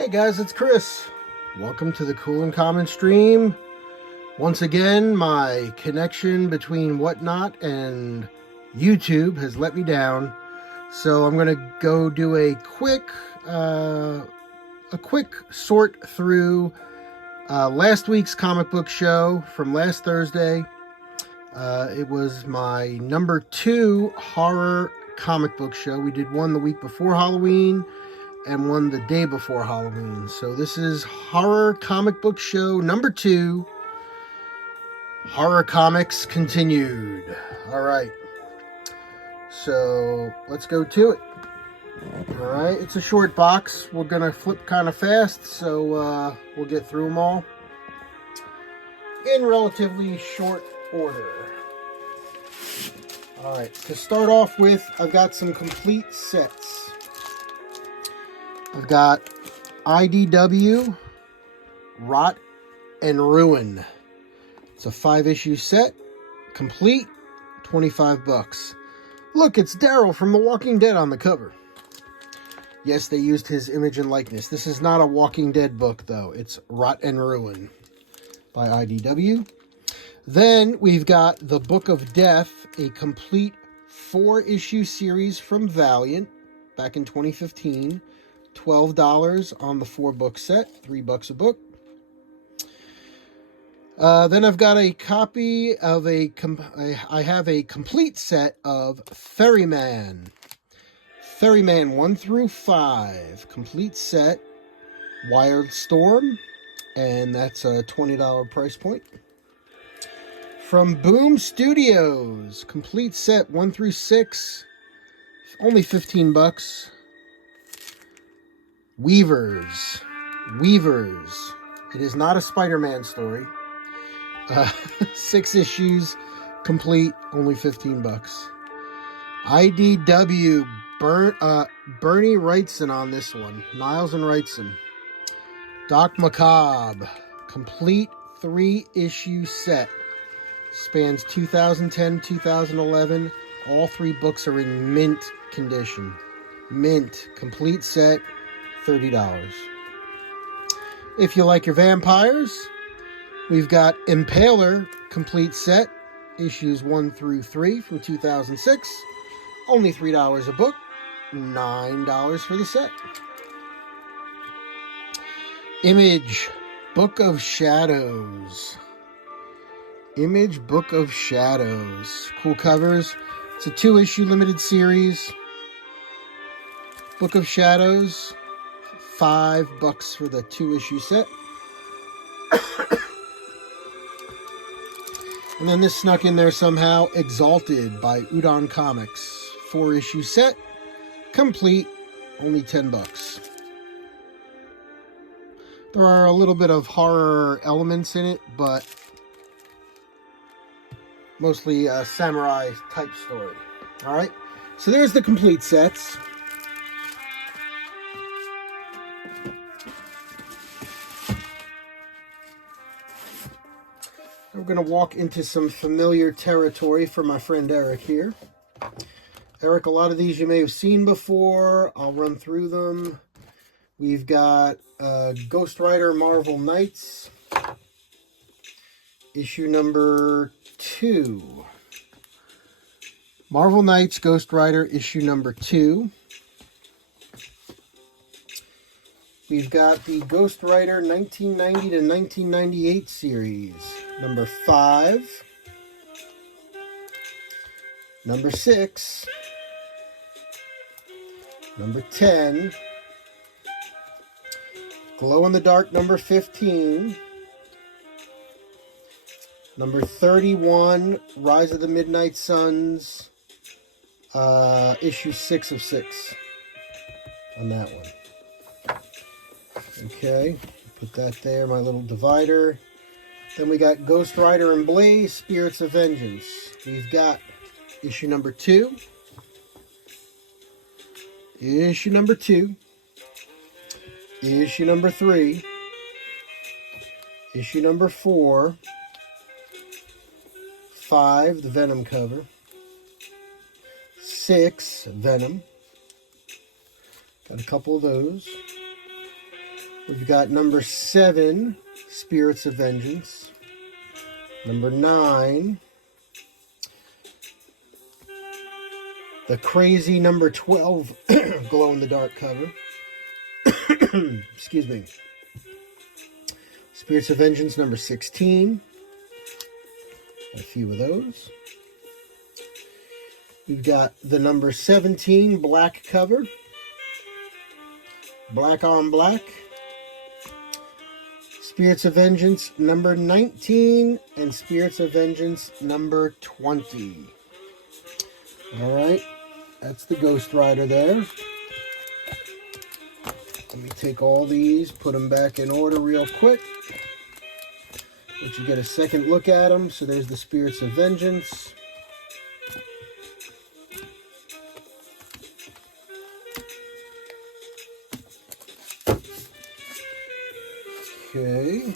Hey guys, it's Chris. Welcome to the Cool and Common stream. Once again, my connection between Whatnot and YouTube has let me down, so I'm gonna go do a quick sort through last week's comic book show from last Thursday. It was my number 2 horror comic book show. We did one the week before Halloween and one the day before Halloween. So this is horror comic book show number 2. Horror comics continued. All right. So let's go to it. All right. It's a short box. We're going to flip kind of fast, so we'll get through them all in relatively short order. All right. To start off with, I've got some complete sets. I've got IDW, Rot and Ruin. It's a 5-issue set, complete, $25. Look, it's Daryl from The Walking Dead on the cover. Yes, they used his image and likeness. This is not a Walking Dead book, though. It's Rot and Ruin by IDW. Then we've got The Book of Death, a complete 4-issue series from Valiant back in 2015. $12 on the 4-book set, $3 a book. Then I've got a copy of I have a complete set of Ferryman. Ferryman 1 through 5, complete set, Wired Storm, and that's a $20 price point. From Boom Studios, complete set 1 through 6, only $15. Weavers. It is not a Spider-Man story. 6 issues, complete, only $15. IDW, Bernie Wrightson on this one. Niles and Wrightson. Doc Macabre, complete 3-issue set. Spans 2010-2011. All 3 books are in mint condition. Mint, complete set, $30. If you like your vampires, we've got Impaler complete set, issues 1 through 3 from 2006. Only $3 a book, $9 for the set. Image, Book of Shadows. Image, Book of Shadows. Cool covers. It's a 2-issue limited series. Book of Shadows, $5 for the 2-issue set. And then this snuck in there somehow. Exalted by Udon Comics. 4-issue set. Complete. Only $10. There are a little bit of horror elements in it, but mostly a samurai type story. Alright. So there's the complete sets. We're going to walk into some familiar territory for my friend Eric here. Eric, a lot of these you may have seen before. I'll run through them. We've got Ghost Rider Marvel Knights, issue number 2. Marvel Knights Ghost Rider, issue number 2. We've got the Ghost Rider 1990 to 1998 series. Number 5. Number 6. Number 10. Glow in the Dark number 15. Number 31. Rise of the Midnight Suns. Issue 6 of 6 on that one. Okay, put that there, my little divider. Then we got Ghost Rider and Blaze, Spirits of Vengeance. We've got issue number 2. Issue number 2. Issue number 3. Issue number 4. 5, the Venom cover. 6, Venom. Got a couple of those. We've got number 7, Spirits of Vengeance. Number 9, the crazy number 12 glow-in-the-dark cover. Excuse me. Spirits of Vengeance number 16. A few of those. We've got the number 17 black cover. Black on black. Spirits of Vengeance number 19 and Spirits of Vengeance number 20. Alright, that's the Ghost Rider there. Let me take all these, put them back in order real quick. Let you get a second look at them. So there's the Spirits of Vengeance. Okay.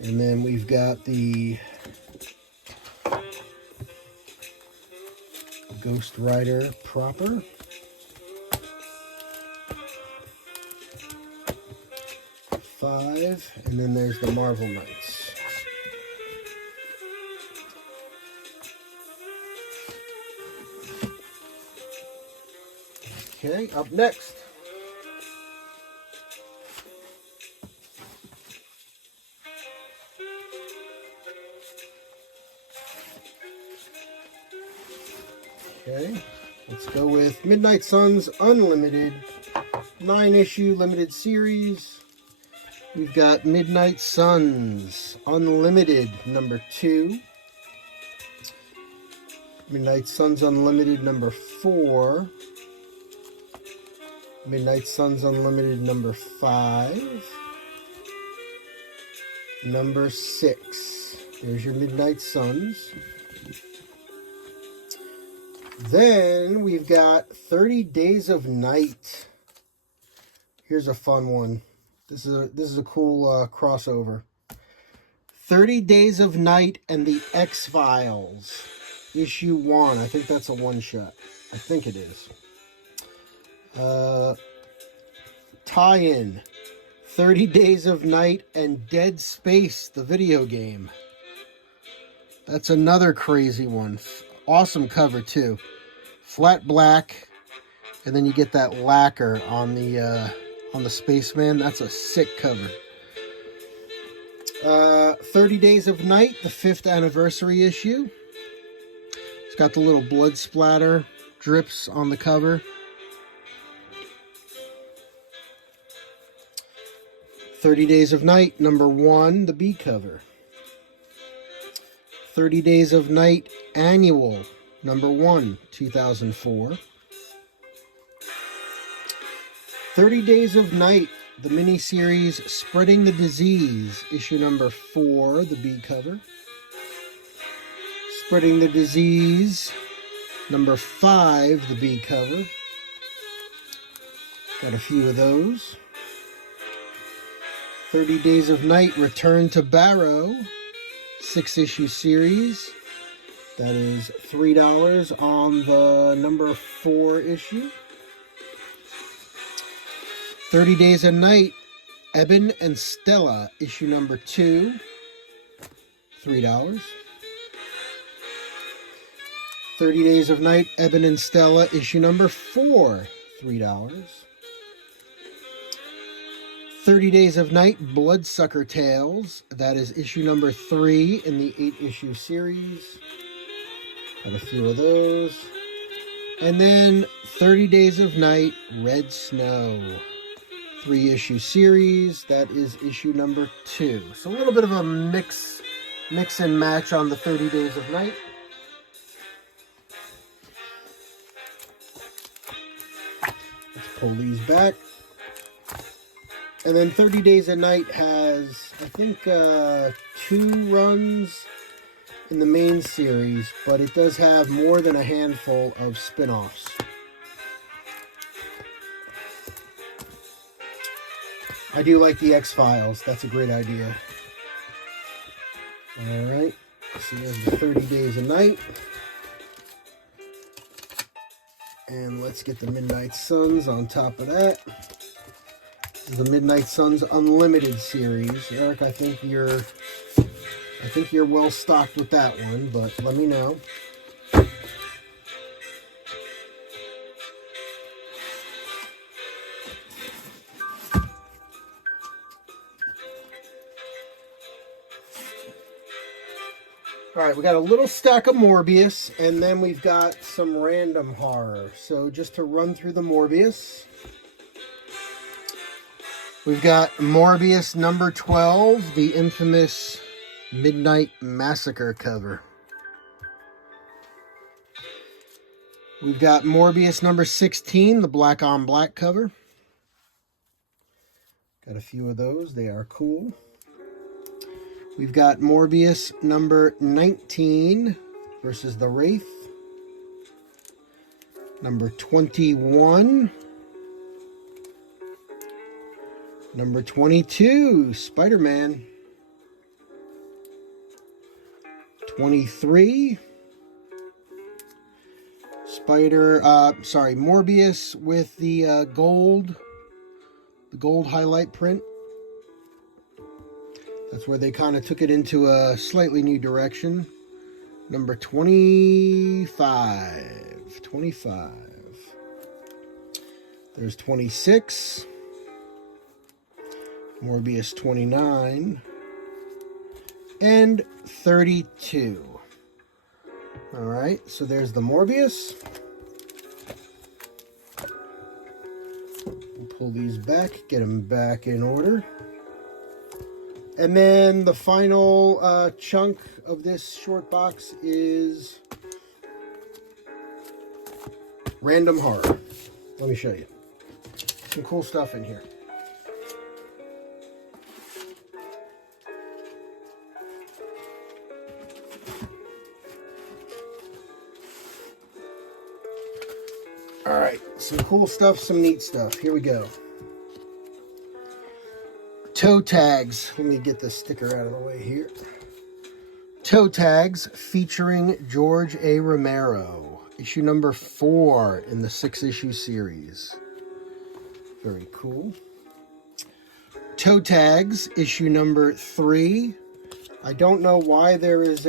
And then we've got the Ghost Rider proper. Five, and then there's the Marvel Knights. Okay, up next. Okay, let's go with Midnight Suns Unlimited, 9-issue limited series. We've got Midnight Suns Unlimited number 2. Midnight Suns Unlimited number 4. Midnight Suns Unlimited number 5. Number 6. There's your Midnight Suns. Then we've got 30 Days of Night. Here's a fun one. This is a cool crossover. 30 Days of Night and the X-Files. Issue 1. I think that's a one-shot. I think it is. Tie-in. 30 Days of Night and Dead Space, the video game. That's another crazy one. Awesome cover, too. Flat black. And then you get that lacquer on the Spaceman. That's a sick cover. 30 Days of Night, the 5th anniversary issue. It's got the little blood splatter drips on the cover. 30 Days of Night, number 1, the B cover. 30 Days of Night Annual, number 1, 2004. 30 Days of Night, the miniseries Spreading the Disease, issue number 4, the B cover. Spreading the Disease, number 5, the B cover. Got a few of those. 30 Days of Night, Return to Barrow, 6-issue series. That is $3 on the number 4 issue. 30 Days of Night, Eben and Stella, issue number 2, $3. 30 Days of Night, Eben and Stella, issue number 4, $3. 30 Days of Night, Bloodsucker Tales, that is issue number 3 in the 8-issue series. Got a few of those. And then 30 Days of Night, Red Snow, 3-issue series. That is issue number 2. So a little bit of a mix and match on the 30 Days of Night. Let's pull these back. And then 30 Days of Night has, I think, 2 runs in the main series, but it does have more than a handful of spin-offs. I do like the X-Files. That's a great idea. Alright, so there's the 30 Days of Night. And let's get the Midnight Suns on top of that. This is the Midnight Suns Unlimited series. Eric, I think you're well stocked with that one, but let me know. All right, we got a little stack of Morbius, and then we've got some random horror. So just to run through the Morbius, we've got Morbius number 12, the infamous Midnight Massacre cover. We've got Morbius number 16, the black on black cover. Got a few of those. They are cool. We've got Morbius number 19 versus the Wraith. Number 21. Number 22, Spider-Man. 23. Morbius with the gold highlight print. That's where they kind of took it into a slightly new direction. Number 25. 25. There's 26. Morbius 29. And 32. All right, so there's the Morbius. We'll pull these back, get them back in order. And then the final chunk of this short box is random horror. Let me show you. Some cool stuff in here. All right, some cool stuff, some neat stuff. Here we go. Toe tags. Let me get this sticker out of the way here. Toe tags featuring George A. Romero. Issue number 4 in the 6-issue series. Very cool. Toe tags, issue number 3. I don't know why there is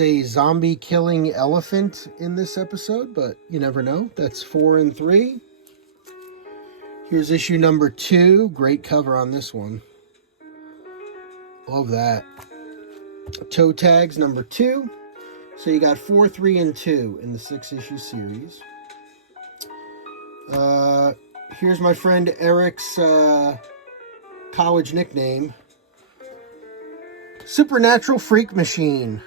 a zombie killing elephant in this episode, but you never know. That's 4 and 3. Here's issue number 2. Great cover on this one. Love that. Toe tags number 2. So you got 4, 3, and 2 in the 6-issue series. Here's my friend Eric's college nickname. Supernatural Freak Machine.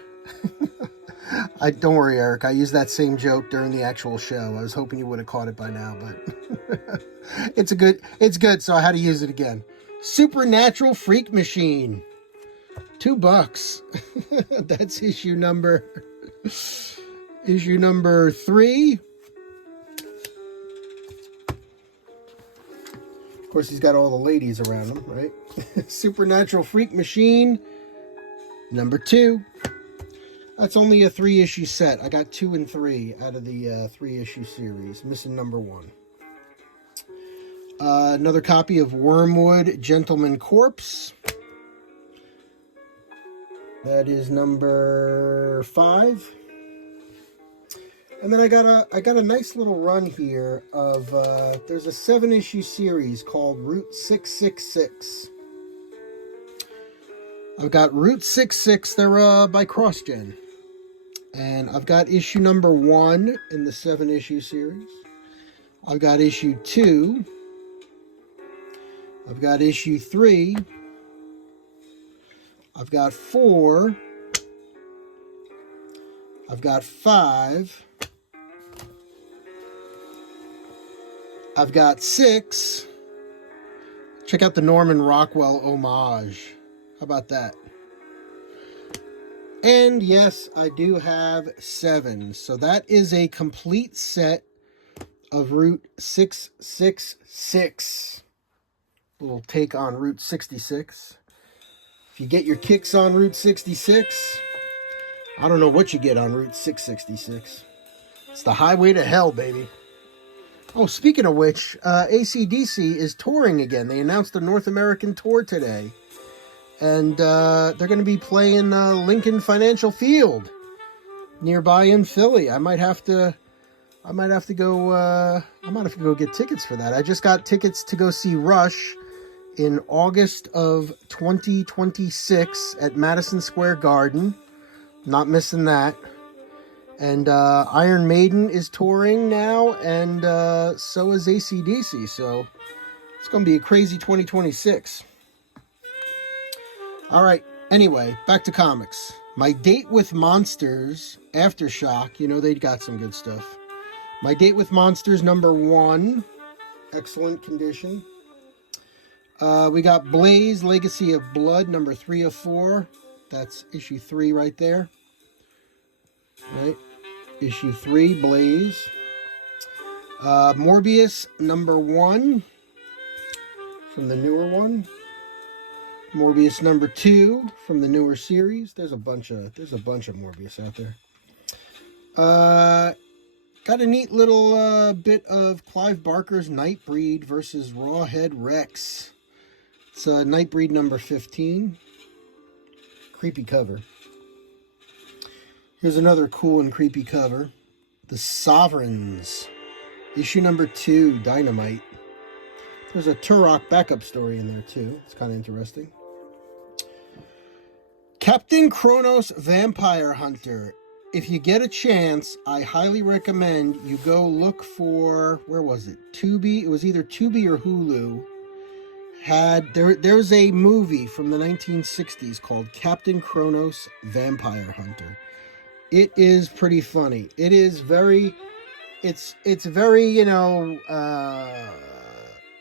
Don't worry, Eric. I used that same joke during the actual show. I was hoping you would have caught it by now, but it's good, so I had to use it again. Supernatural Freak Machine. $2. That's issue number 3. Of course, he's got all the ladies around him, right? Supernatural Freak Machine, number 2. That's only a 3-issue set. I got 2 and 3 out of the 3-issue series. Missing number 1. Another copy of Wormwood Gentleman Corpse. That is number 5. And then I got a nice little run here of there's a 7-issue series called Route 666. I've got Route 66. They're by CrossGen. And I've got issue number 1 in the 7-issue series. I've got issue 2. I've got issue 3. I've got 4. I've got 5. I've got 6. Check out the Norman Rockwell homage. How about that? And yes, I do have 7. So that is a complete set of Route 666. Little take on Route 66. If you get your kicks on Route 66, I don't know what you get on Route 666. It's the highway to hell, baby. Oh, speaking of which, AC/DC is touring again. They announced a North American tour today. And they're going to be playing Lincoln Financial Field nearby in Philly. I might have to go get tickets for that. I just got tickets to go see Rush in August of 2026 at Madison Square Garden. Not missing that. And Iron Maiden is touring now, and so is AC/DC. So it's going to be a crazy 2026. All right. Anyway, back to comics. My Date with Monsters, Aftershock. You know, they got some good stuff. My Date with Monsters #1. Excellent condition. We got Blaze, Legacy of Blood, #3 of 4. That's issue 3 right there. Right? Issue 3, Blaze. Morbius, #1. From the newer one. Morbius #2 from the newer series. There's a bunch of Morbius out there. Got a neat little bit of Clive Barker's Nightbreed versus Rawhead Rex. It's Nightbreed #15. Creepy cover. Here's another cool and creepy cover. The Sovereigns. Issue #2, Dynamite. There's a Turok backup story in there too. It's kind of interesting. Captain Kronos Vampire Hunter. If you get a chance, I highly recommend you go look for, where was it? Tubi. It was either Tubi or Hulu. There's a movie from the 1960s called Captain Kronos Vampire Hunter. It is pretty funny. It is very, it's very, you know,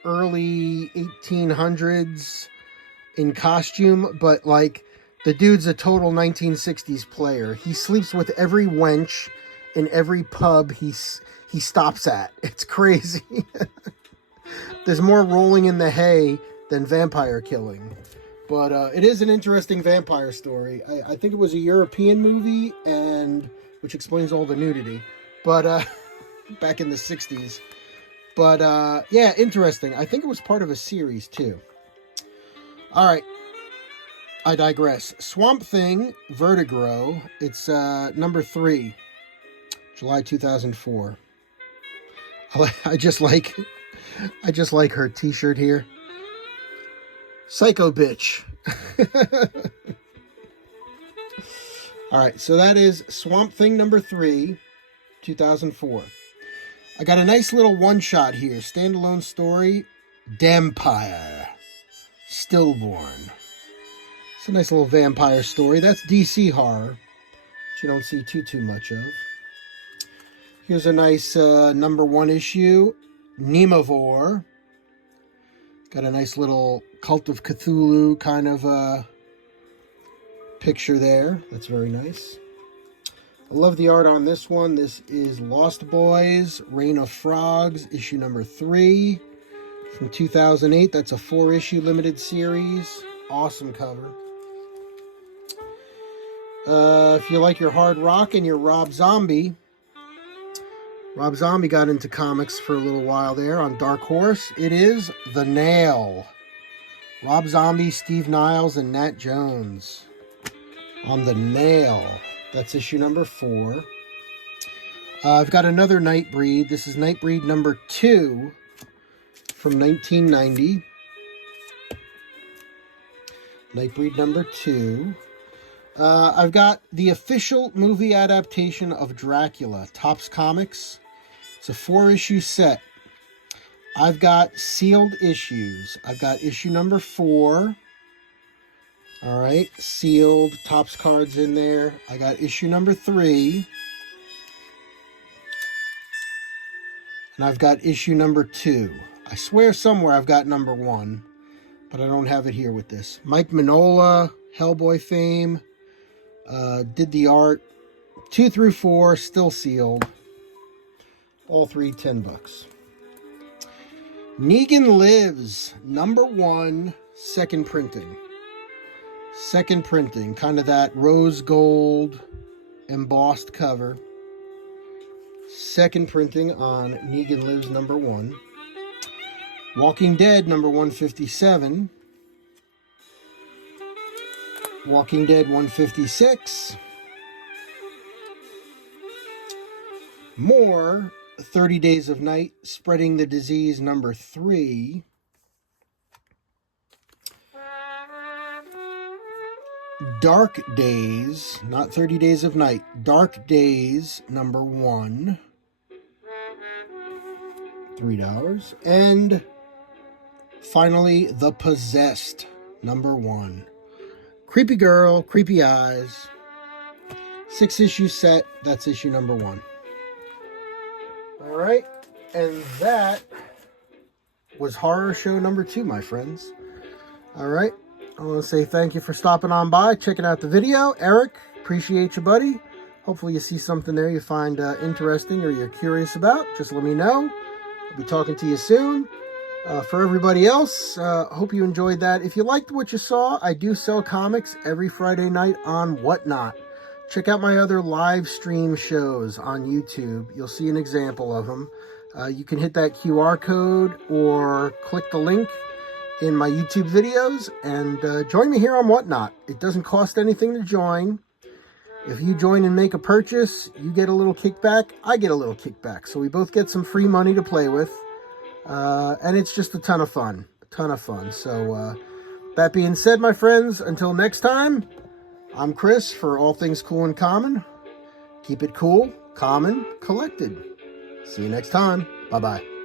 early 1800s in costume, but like the dude's a total 1960s player. He sleeps with every wench in every pub he stops at. It's crazy. There's more rolling in the hay than vampire killing. But it is an interesting vampire story. I think it was a European movie, and which explains all the nudity. But back in the 60s. But yeah, interesting. I think it was part of a series too. All right. I digress. Swamp Thing, Vertigo. It's #3, July 2004. I just like her t-shirt here. Psycho bitch. All right, so that is Swamp Thing #3, 2004. I got a nice little one-shot here. Standalone story, Dampire, Stillborn. It's a nice little vampire story. That's DC horror, which you don't see too much of. Here's a nice #1 issue, Nemavor. Got a nice little Cult of Cthulhu kind of picture there. That's very nice. I love the art on this one. This is Lost Boys, Reign of Frogs, issue #3 from 2008. That's a 4-issue limited series. Awesome cover. If you like your hard rock and your Rob Zombie got into comics for a little while there on Dark Horse. It is The Nail. Rob Zombie, Steve Niles, and Nat Jones on The Nail. That's issue #4. I've got another Nightbreed. This is Nightbreed #2 from 1990. Nightbreed #2. I've got the official movie adaptation of Dracula, Topps Comics. It's a 4-issue set. I've got sealed issues. I've got issue #4. All right, sealed, Topps cards in there. I got issue #3. And I've got issue #2. I swear somewhere I've got #1, but I don't have it here with this. Mike Mignola, Hellboy fame, did the art. 2 through 4, still sealed. All 3, $10. Negan Lives, #1, second printing. Second printing, kind of that rose gold, embossed cover. Second printing on Negan Lives #1. Walking Dead #157. Walking Dead 156. More 30 Days of Night, Spreading the Disease #3. Dark Days, not 30 Days of Night, Dark Days #1. $3. And finally, The Possessed #1. Creepy girl, creepy eyes. 6-issue set, that's issue #1. Alright, and that was Horror Show #2, my friends. Alright, I want to say thank you for stopping on by, checking out the video. Eric, appreciate you, buddy. Hopefully you see something there you find interesting or you're curious about. Just let me know. I'll be talking to you soon. For everybody else, hope you enjoyed that. If you liked what you saw, I do sell comics every Friday night on Whatnot. Check out my other live stream shows on YouTube. You'll see an example of them. You can hit that QR code or click the link in my YouTube videos and join me here on Whatnot. It doesn't cost anything to join. If you join and make a purchase, you get a little kickback. I get a little kickback. So we both get some free money to play with. And it's just a ton of fun. So that being said, my friends, until next time, I'm Chris for All Things Cool and Common. Keep it cool, common, collected. See you next time. Bye-bye.